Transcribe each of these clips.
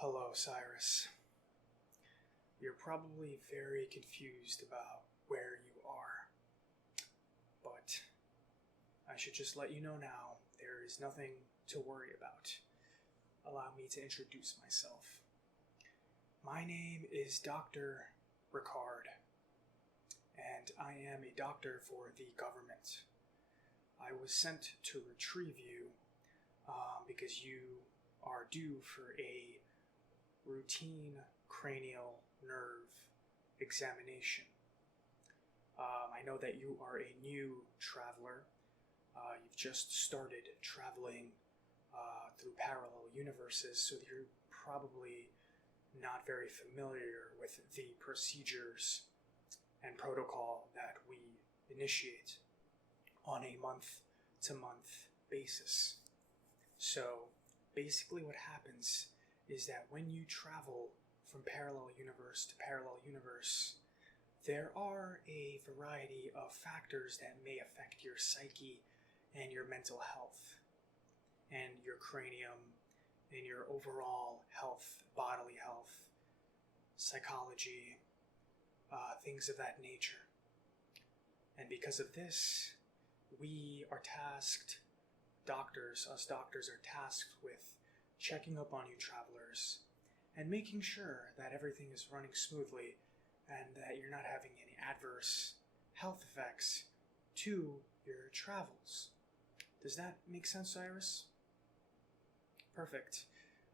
Hello, Cyrus. You're probably very confused about where you are, but I should just let you know now, there is nothing to worry about. Allow me to introduce myself. My name is Dr. Riccard, and I am a doctor for the government. I was sent to retrieve you because you are due for a routine cranial nerve examination. I know that you are a new traveler. You've just started traveling through parallel universes, so you're probably not very familiar with the procedures and protocol that we initiate on a month-to-month basis. So basically what happens is that when you travel from parallel universe to parallel universe, there are a variety of factors that may affect your psyche and your mental health and your cranium and your overall health, bodily health, psychology, things of that nature. And because of this, we are tasked, us doctors are tasked with checking up on you travelers and making sure that everything is running smoothly and that you're not having any adverse health effects to your travels. Does that make sense, Cyrus? Perfect.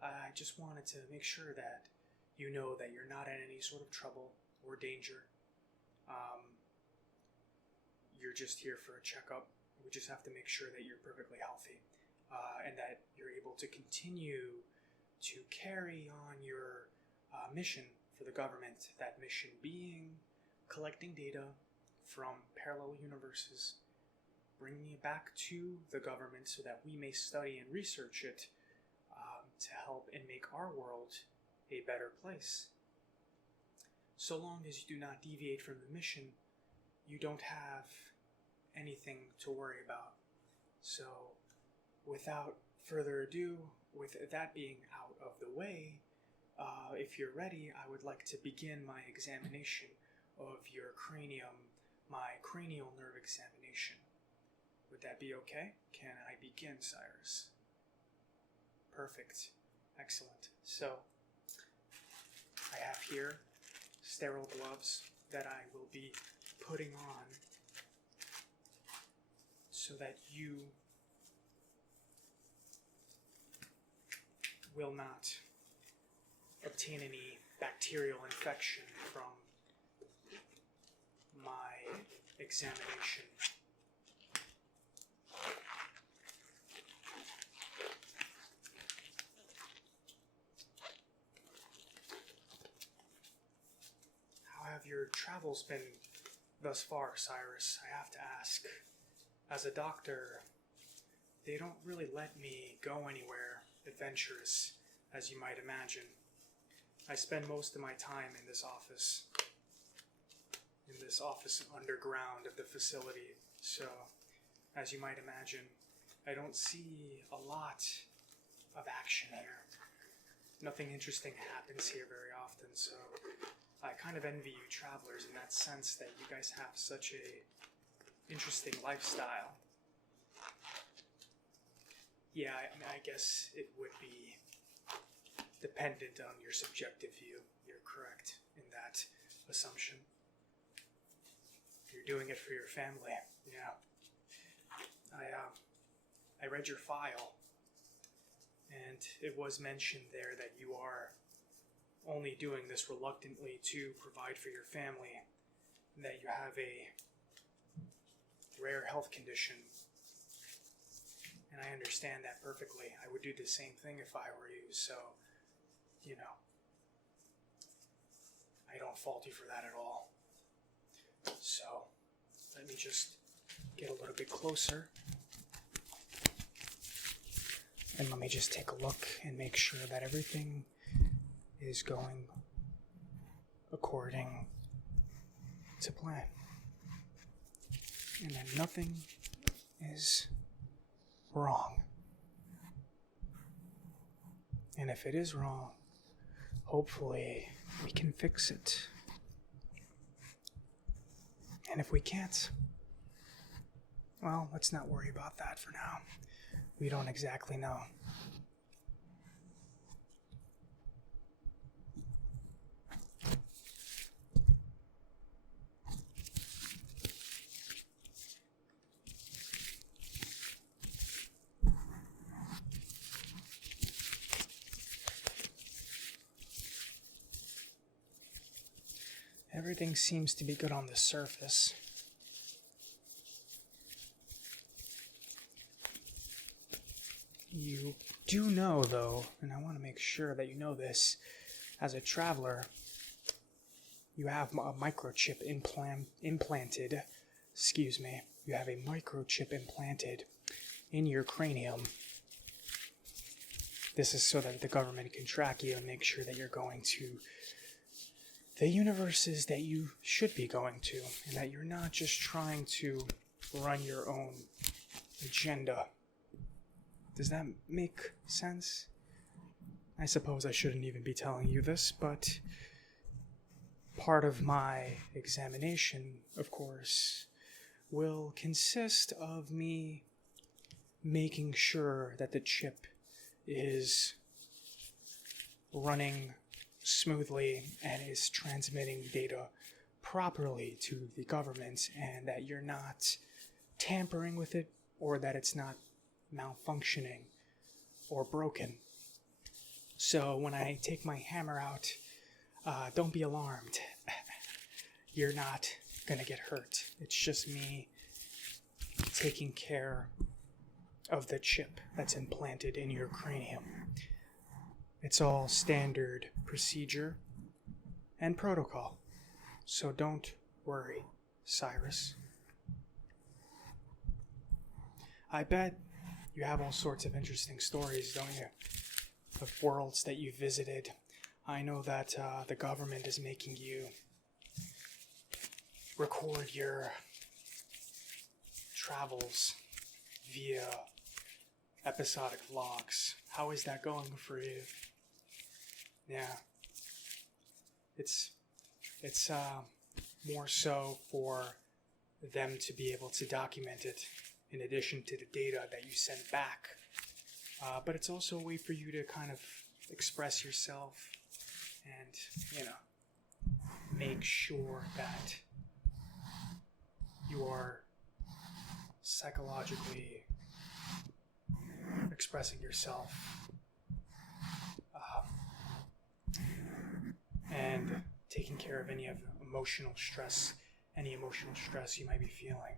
I just wanted to make sure that you know that you're not in any sort of trouble or danger. You're just here for a checkup. We just have to make sure that you're perfectly healthy and that you're able to continue to carry on your mission for the government, that mission being collecting data from parallel universes, bringing it back to the government so that we may study and research it to help and make our world a better place. So long as you do not deviate from the mission, you don't have anything to worry about. So without further ado, with that being out of the way, if you're ready, I would like to begin my examination of your cranium, my cranial nerve examination. Would that be okay? Can I begin, Cyrus? Perfect. Excellent. So, I have here sterile gloves that I will be putting on so that you will not obtain any bacterial infection from my examination. How have your travels been thus far, Cyrus? I have to ask. As a doctor, they don't really let me go anywhere adventurous, as you might imagine. I spend most of my time in this office underground of the facility, so as you might imagine, I don't see a lot of action here. Nothing interesting happens here very often, so I kind of envy you travelers in that sense that you guys have such a interesting lifestyle. Yeah, I guess it would be dependent on your subjective view. You're correct in that assumption. You're doing it for your family. Yeah. I read your file, and it was mentioned there that you are only doing this reluctantly to provide for your family, and that you have a rare health condition. And I understand that perfectly. I would do the same thing if I were you, so, I don't fault you for that at all. So, let me just get a little bit closer. And let me just take a look and make sure that everything is going according to plan. And that nothing is wrong. And if it is wrong, hopefully we can fix it. And if we can't, well, let's not worry about that for now. We don't exactly know. Everything seems to be good on the surface. You do know, though, and I want to make sure that you know this, as a traveler, you have a microchip implanted, you have a microchip implanted in your cranium. This is so that the government can track you and make sure that you're going to the universes that you should be going to, and that you're not just trying to run your own agenda. Does that make sense? I suppose I shouldn't even be telling you this, but part of my examination, of course, will consist of me making sure that the chip is running smoothly and is transmitting data properly to the government, and that you're not tampering with it, or that it's not malfunctioning or broken. So when I take my hammer out, don't be alarmed. You're not gonna get hurt. It's just me taking care of the chip that's implanted in your cranium. It's all standard procedure and protocol. So don't worry, Cyrus. I bet you have all sorts of interesting stories, don't you? Of worlds that you visited. I know that the government is making you record your travels via episodic vlogs. How is that going for you? Yeah. It's more so for them to be able to document it in addition to the data that you send back. But it's also a way for you to kind of express yourself and, make sure that you are psychologically expressing yourself and taking care of any emotional stress you might be feeling.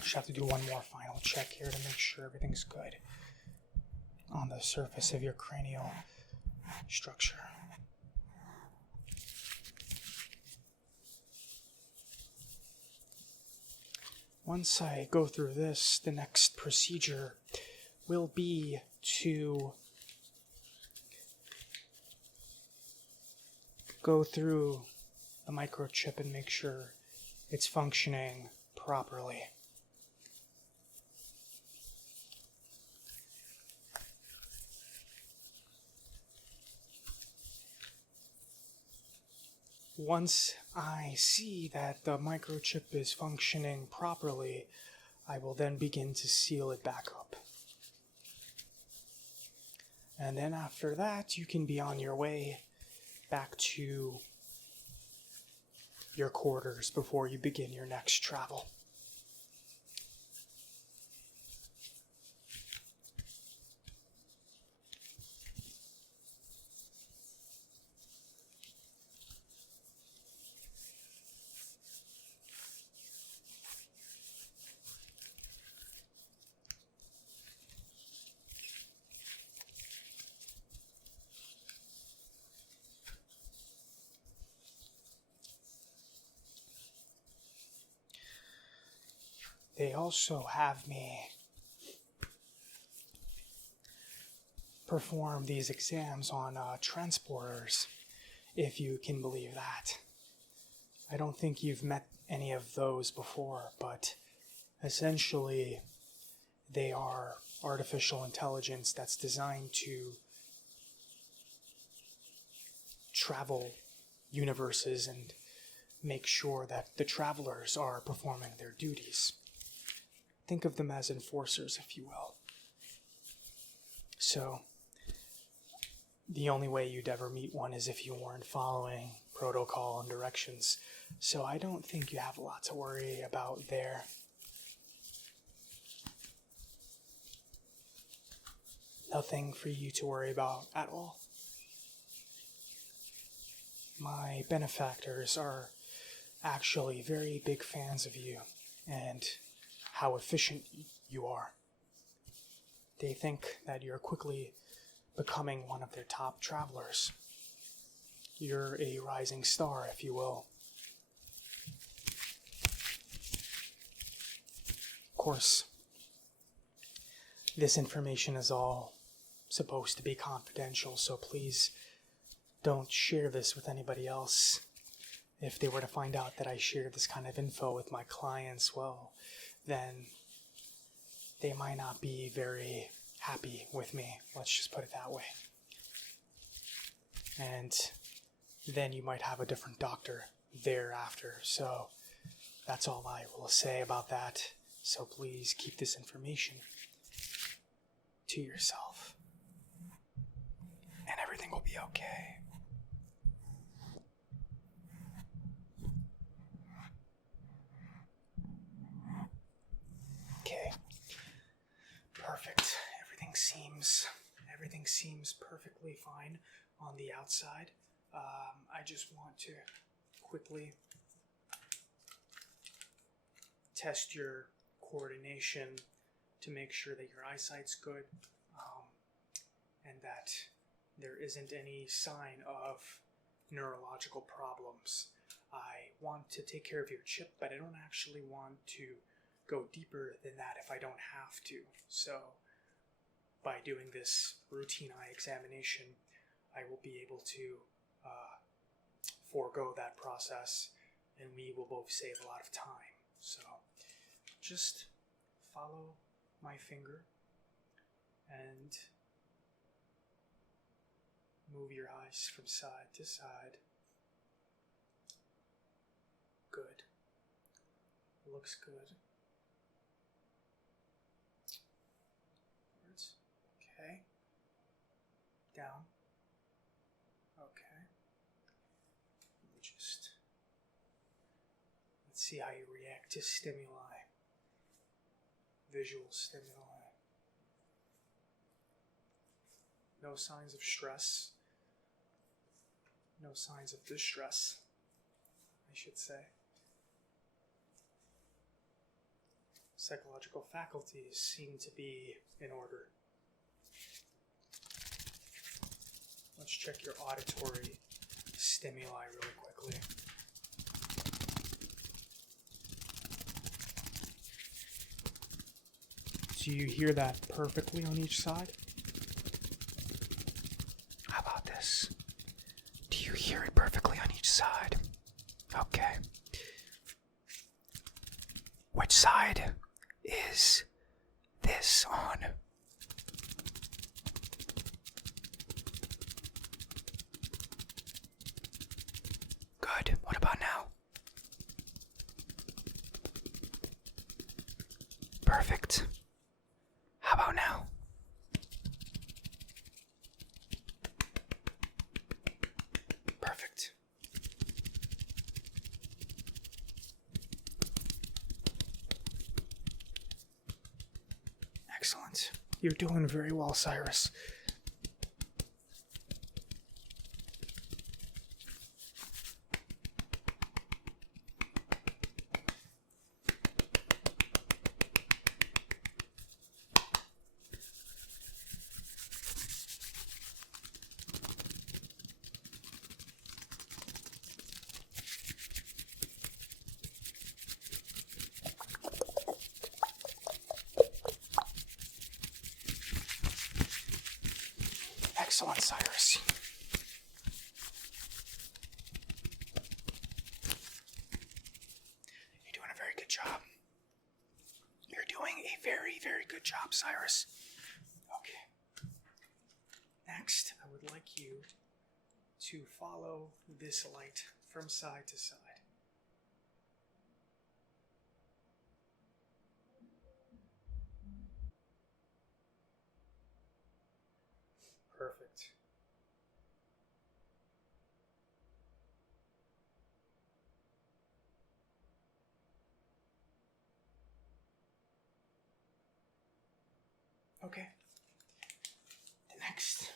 Just have to do one more final check here to make sure everything's good on the surface of your cranial structure. Once I go through this, the next procedure will be to go through the microchip and make sure it's functioning properly. Once I see that the microchip is functioning properly, I will then begin to seal it back up. And then after that, you can be on your way back to your quarters before you begin your next travel. They also have me perform these exams on transporters, if you can believe that. I don't think you've met any of those before, but essentially they are artificial intelligence that's designed to travel universes and make sure that the travelers are performing their duties. Think of them as enforcers, if you will. So, the only way you'd ever meet one is if you weren't following protocol and directions. So I don't think you have a lot to worry about there. Nothing for you to worry about at all. My benefactors are actually very big fans of you and how efficient you are. They think that you're quickly becoming one of their top travelers. You're a rising star, if you will. Of course, this information is all supposed to be confidential, so please don't share this with anybody else. If they were to find out that I shared this kind of info with my clients, well, then they might not be very happy with me. Let's just put it that way. And then you might have a different doctor thereafter. So that's all I will say about that. So please keep this information to yourself. And everything will be okay. Okay. Perfect. Everything seems perfectly fine on the outside. I just want to quickly test your coordination to make sure that your eyesight's good, and that there isn't any sign of neurological problems. I want to take care of your chip, but I don't actually want to go deeper than that if I don't have to. So by doing this routine eye examination, I will be able to forego that process, and we will both save a lot of time. So just follow my finger and move your eyes from side to side. Good. Looks good. Upwards. Okay. Down. Okay. Let's see how you react to stimuli. Visual stimuli. No signs of stress. No signs of distress, I should say. Psychological faculties seem to be in order. Let's check your auditory stimuli really quickly. Do you hear that perfectly on each side? How about this? Do you hear it perfectly on each side? Okay. Which side is this on? Good. What about now? Perfect. How about now? Perfect. Excellent. You're doing very well, Cyrus. Excellent, Cyrus. You're doing a very good job. You're doing a very, very good job, Cyrus. Next, I would like you to follow this light from side to side. Perfect. Okay. The next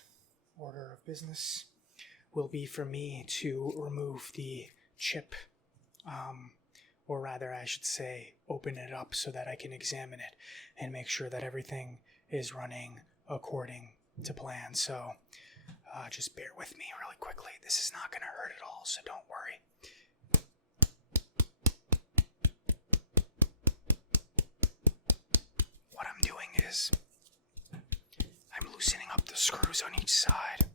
order of business will be for me to remove the chip, or rather, I should say, open it up so that I can examine it and make sure that everything is running according to plan. So just bear with me really quickly. This is not going to hurt at all, so don't worry. What I'm doing is I'm loosening up the screws on each side.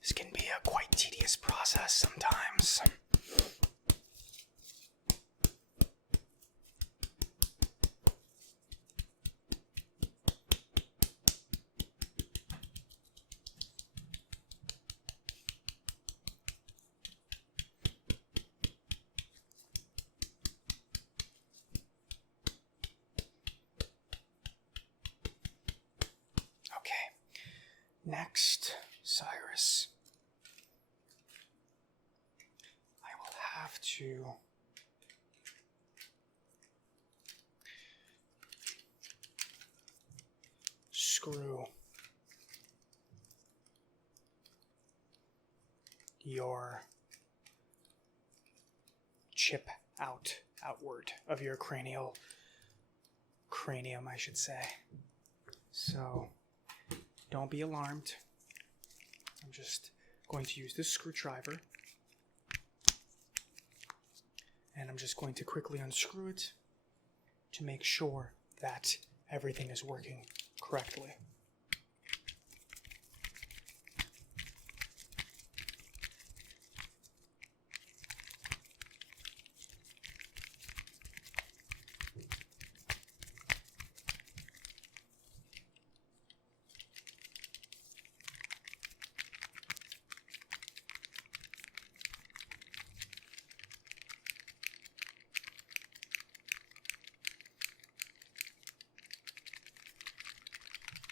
This can be a quite tedious process sometimes. Okay, next, Cyrus. I will have to screw your chip outward of your cranium, I should say. So don't be alarmed. I'm just going to use this screwdriver, and I'm just going to quickly unscrew it to make sure that everything is working correctly.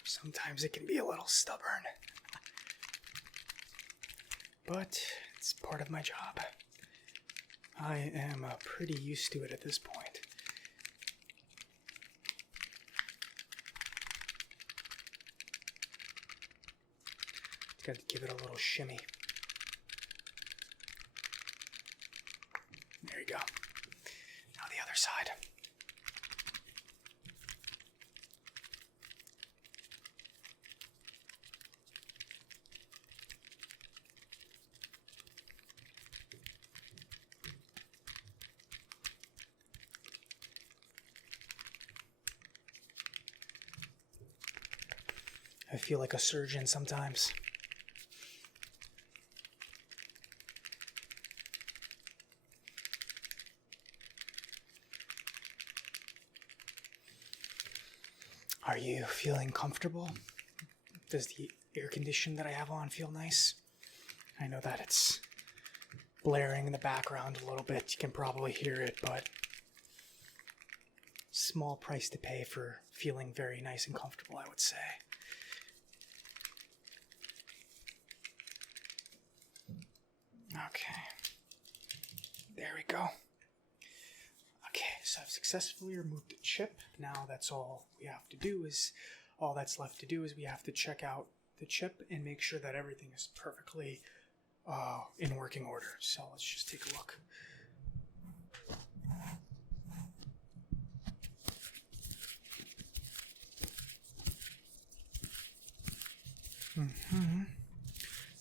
Sometimes it can be a little stubborn, but it's part of my job. I am pretty used to it at this point. Got to give it a little shimmy. There you go. Now the other side. I feel like a surgeon sometimes. Are you feeling comfortable? Does the air condition that I have on feel nice? I know that it's blaring in the background a little bit. You can probably hear it, but small price to pay for feeling very nice and comfortable, I would say. Okay, there we go. Okay, so I've successfully removed the chip. Now that's all we have to do all that's left to do is we have to check out the chip and make sure that everything is perfectly in working order. So let's just take a look.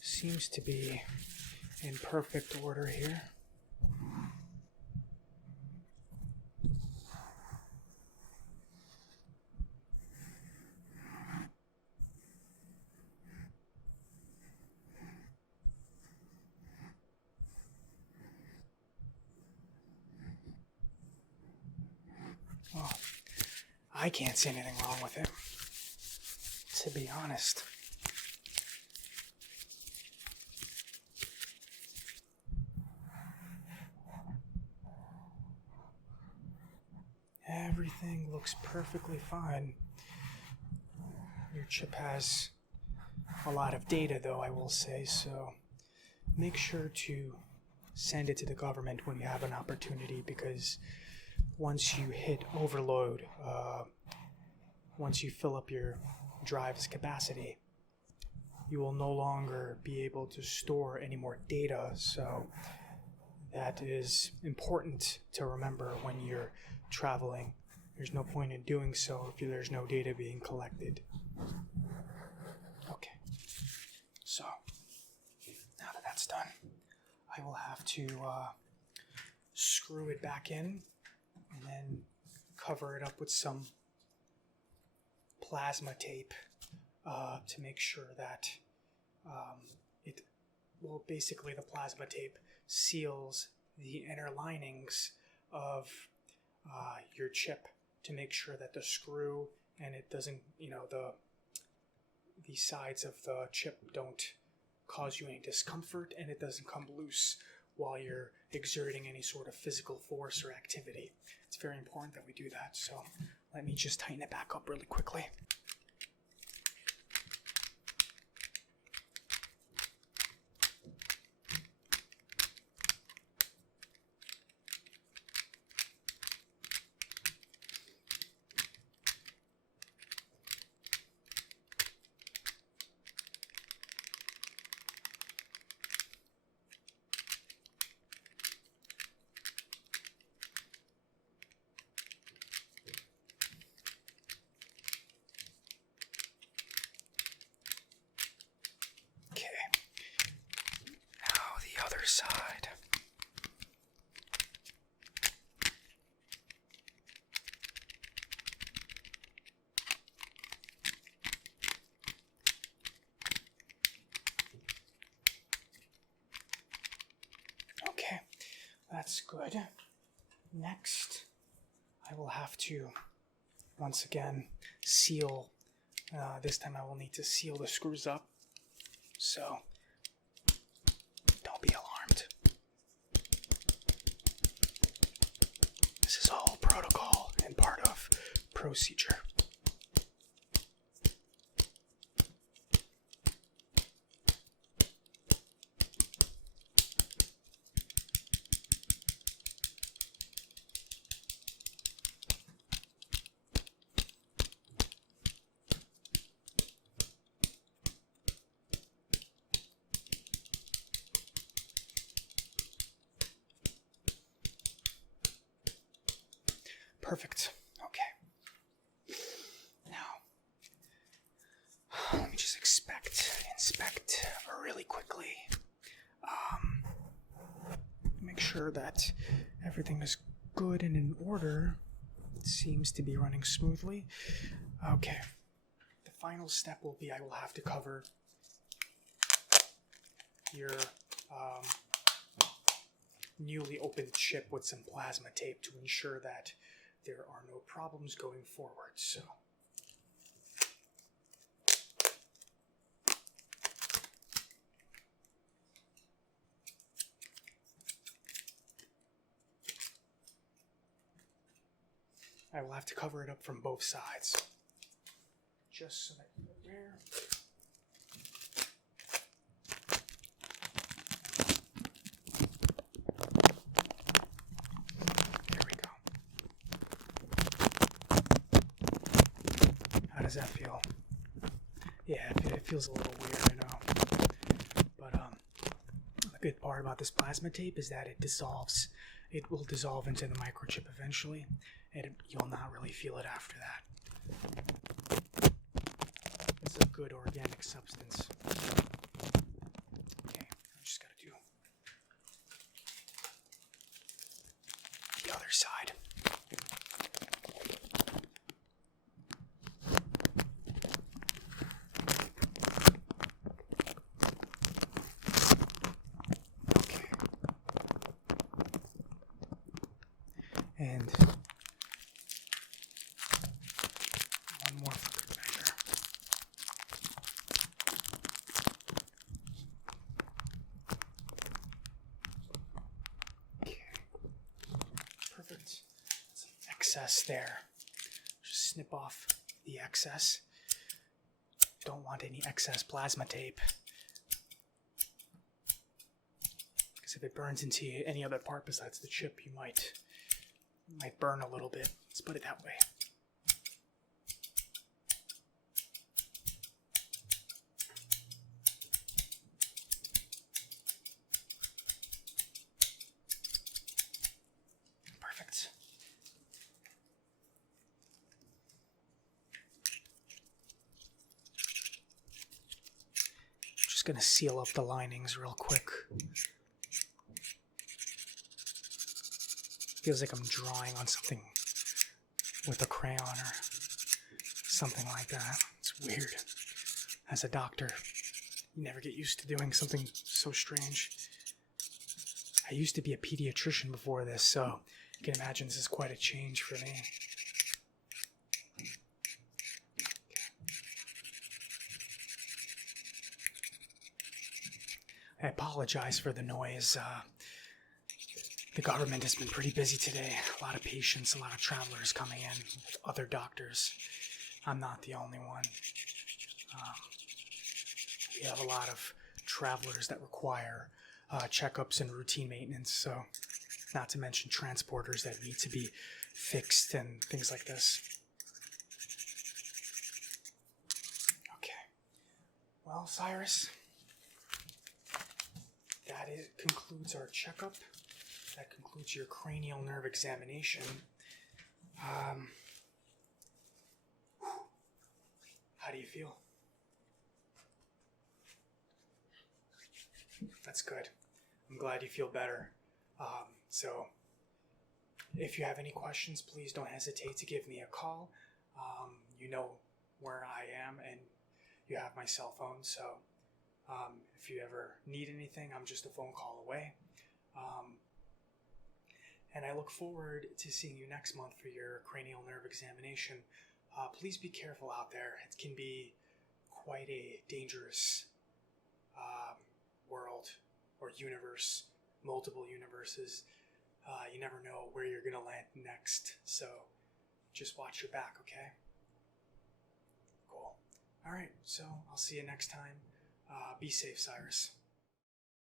Seems to be in perfect order here. Well, I can't see anything wrong with it, to be honest. Everything looks perfectly fine. Your chip has a lot of data, though, I will say, so make sure to send it to the government when you have an opportunity, because once you hit overload, once you fill up your drive's capacity, you will no longer be able to store any more data, so that is important to remember when you're traveling. There's no point in doing so if there's no data being collected. Okay, so now that that's done, I will have to screw it back in and then cover it up with some plasma tape to make sure that basically the plasma tape seals the inner linings of your chip to make sure that the screw and it doesn't, the sides of the chip don't cause you any discomfort, and it doesn't come loose while you're exerting any sort of physical force or activity. It's very important that we do that, so let me just tighten it back up really quickly. Side. Okay, that's good. Next, I will have to once again seal. This time I will need to seal the screws up. So don't be alarmed. This is all protocol and part of procedure. Perfect. Okay. Now, let me just inspect really quickly. Make sure that everything is good and in order. It seems to be running smoothly. Okay. The final step will be I will have to cover your newly opened chip with some plasma tape to ensure that there are no problems going forward, so. I will have to cover it up from both sides, just so that you're aware. How does that feel? Yeah, it feels a little weird, I know. But the good part about this plasma tape is that it dissolves. It will dissolve into the microchip eventually, and you'll not really feel it after that. It's a good organic substance. Okay, I just gotta do the other side. Okay. And one more for good measure. Okay. Perfect. Some excess there. Just snip off the excess. Don't want any excess plasma tape. Because if it burns into any other part besides the chip, you might burn a little bit. Let's put it that way. Perfect. Just going to seal up the linings real quick. Feels like I'm drawing on something with a crayon or something like that. It's weird. As a doctor, you never get used to doing something so strange. I used to be a pediatrician before this, so you can imagine this is quite a change for me. I apologize for the noise. The government has been pretty busy today. A lot of patients, a lot of travelers coming in with other doctors. I'm not the only one. We have a lot of travelers that require checkups and routine maintenance, so not to mention transporters that need to be fixed and things like this. Okay. Well, Cyrus, that concludes our checkup. That concludes your cranial nerve examination. How do you feel? That's good. I'm glad you feel better. So, if you have any questions, please don't hesitate to give me a call. You know where I am, and you have my cell phone. So, if you ever need anything, I'm just a phone call away. And I look forward to seeing you next month for your cranial nerve examination. Please be careful out there. It can be quite a dangerous world or universe, multiple universes. You never know where you're going to land next. So just watch your back, okay? Cool. All right, so I'll see you next time. Be safe, Cyrus.